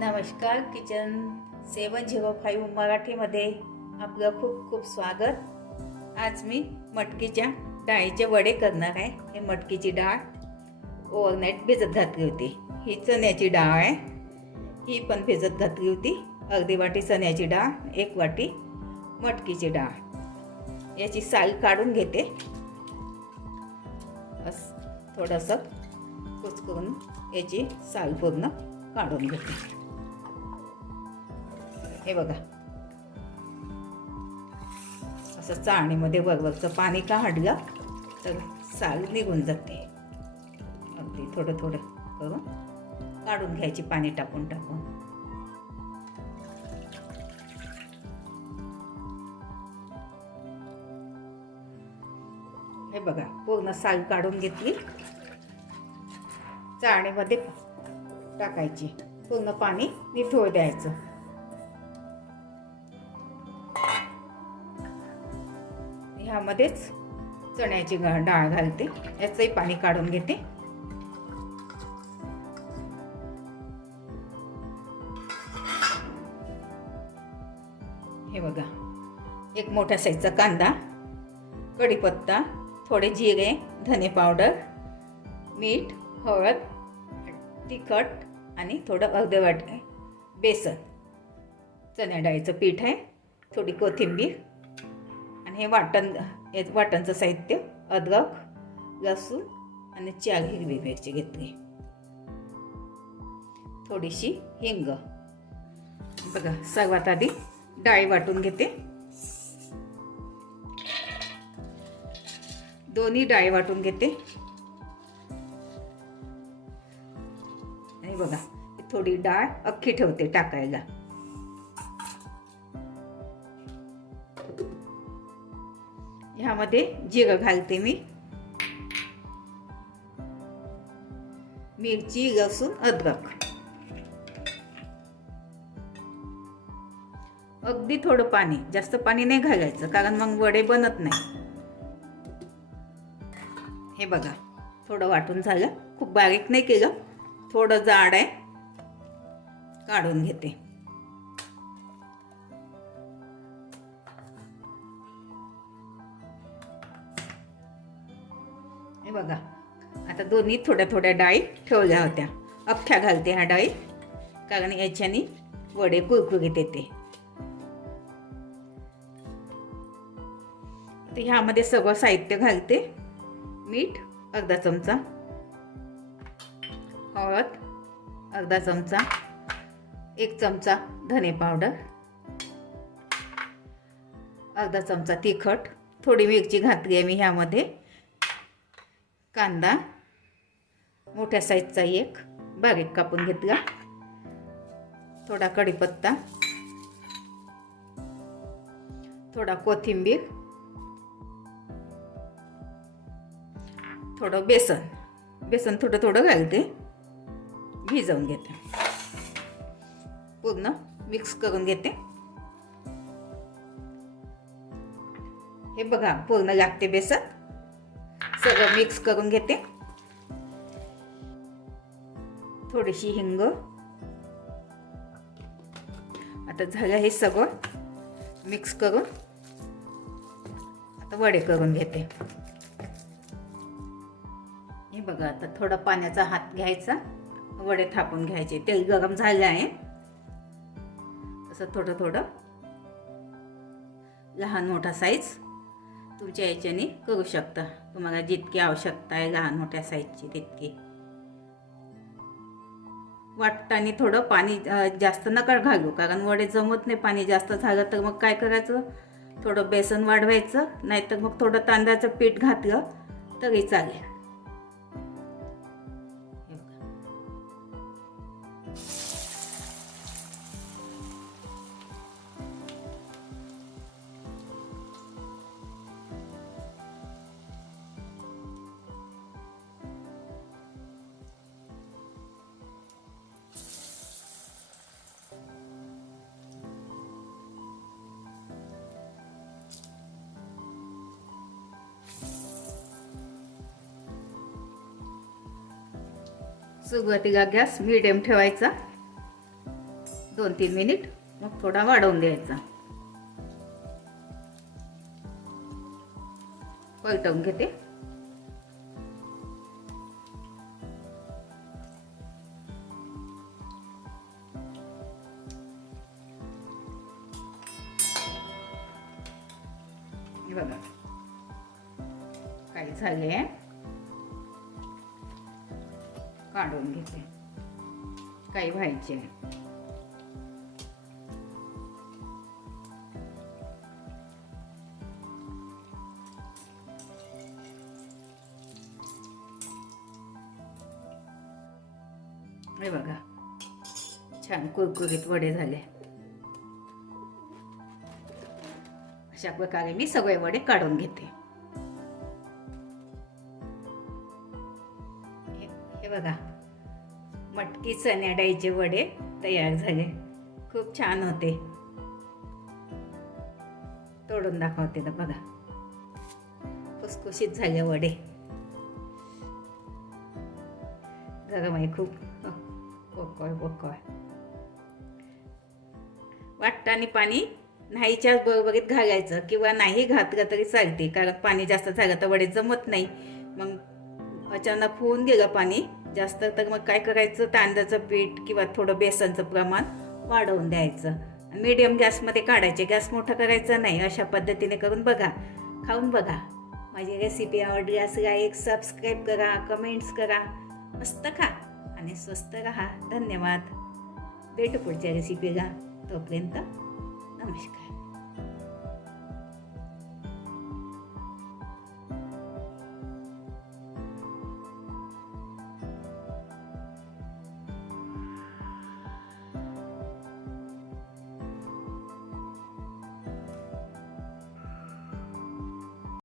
नमस्कार किचन सेवन zero five मराठीमध्ये आपलं खूप खूप स्वागत. आज मी मटकीच्या डाळीचे वडे करणार आहे. हे मटकीची डाळ ओव्हरनाईट भिजत घातली होती. ही चण्याची डाळ आहे. ही पण भिजत घातली होती. अर्धी वाटी चण्याची डाळ एक वाटी मटकीची डाळ. याची साल काढून घेते. बस थोडंसं कुचकरून याची साल पूर्ण काढून घेते. हे बघा. असं चाळणीमध्ये वरवरचं पाणी का हटलं? तर साल निघून जाते. अगदी थोडं थोडं करून काढून घ्यायची पाणी टाकून टाकून. हे बघा पूर्ण साल काढून घेतली. चाळणीमध्ये टाकायची. पूर्ण पाणी निथोळ द्यायचं. मध्येच चण्याची डाळ घालते. याचंही पाणी काढून घेते. हे बघा. एक मोठा साईजचा कांदा कढीपत्ता थोडे जिरे धने पावडर मीठ हळद तिखट आणि थोडं अर्धे वाट बेसन. चण्या डाळीचं पीठ आहे. थोडी कोथिंबीर. आणि हे वाटण हे वाटणचं साहित्य अद्रक लसूण आणि चार हिरवी मिरची घेतली. थोडीशी हिंग. बघा सर्वात आधी डाळी वाटून घेते. दोन्ही डाळी वाटून घेते. आणि बघा थोडी डाळ अख्खी ठेवते टाकायला. ह्यामध्ये जिरं घालते मी. मिरची लसूण अद्रक. अगदी थोडं पाणी जास्त पाणी नाही घालायचं कारण मग वडे बनत नाही. हे बघा थोडं वाटून झालं. खूप बारीक नाही केलं. थोडं जाड आहे. काढून घेते. हे बघा. आता दोन्ही थोड्या थोड्या डाळी ठेवल्या होत्या. अख्ख्या घालते ह्या डाळी. कारण याच्याने वडे कुरकुरीत येते तर ह्यामध्ये सगळं साहित्य घालते. मीठ अर्धा चमचा. हळद अर्धा चमचा. एक चमचा धने पावडर. अर्धा चमचा तिखट. थोडी मिरची घातली आहे मी ह्यामध्ये. कांदा मोठ्या साईजचा एक बारीक कापून घेतला. थोडा कढीपत्ता थोडा कोथिंबीर थोडं बेसन. बेसन थोडं थोडं घालते. भिजवून घेते. पूर्ण मिक्स करून घेते. हे बघा पूर्ण लागते बेसन. सगळं मिक्स करून घेते. थोडीशी हिंग. आता झालं हे सगळं मिक्स करून. आता वडे करून घेते. हे बघा आता थोडा पाण्याचा हात घ्यायचा. वडे थापून घ्यायचे. तेल गरम झालं आहे. असं थोडं थोडं. लहान मोठा साईज तुमच्या याच्याने करू शकता. तुम्हाला जितकी आवश्यकता आहे लहान मोठ्या साईजची तितकी. वाटताना थोडं पाणी जास्त नका घालू कारण वडे जमत नाही पाणी जास्त झालं तर मग काय करायचं? थोडं बेसन वाढवायचं नाहीतर मग थोडं तांदळाचं पीठ घातलं तरी चालेल. सुरुवातीला गॅस मिडियम ठेवायचा. दोन तीन मिनिट मग थोडा वाढवून द्यायचा. पलटवून घेते. बघा. काही झाले. काढून घेते. काही व्हायचे हे बघा छान कुरकुरीत वडे झाले. अशा प्रकारे मी सगळे वडे काढून घेते. हे- बघा की चण्या डाळीचे वडे तयार झाले. खूप छान होते. तोडून दाखवते ना बघा. खुसखुशीत झाले वडे. गरम आहे खूप पोकळ पोकळ वाटतानी पाणी नाहीच्याच बरोबरीत घालायचं किंवा नाही घातलं तरी चालते. कारण पाणी जास्त झालं तर वडे जमत नाही. मग अचानक होऊन गेलं पाणी. जास्त तर मग काय करायचं? तांदळाचं पीठ किंवा थोडं बेसनचं प्रमाण वाढवून द्यायचं. मीडियम गॅसमध्ये काढायचे. गॅस मोठा करायचा नाही. अशा पद्धतीने करून बघा. खाऊन बघा. माझी रेसिपी आवडली असं एक सबस्क्राईब करा कमेंट्स करा. मस्त खा आणि स्वस्त राहा. धन्यवाद. भेटू पुढच्या रेसिपीला तोपर्यंत नमस्कार.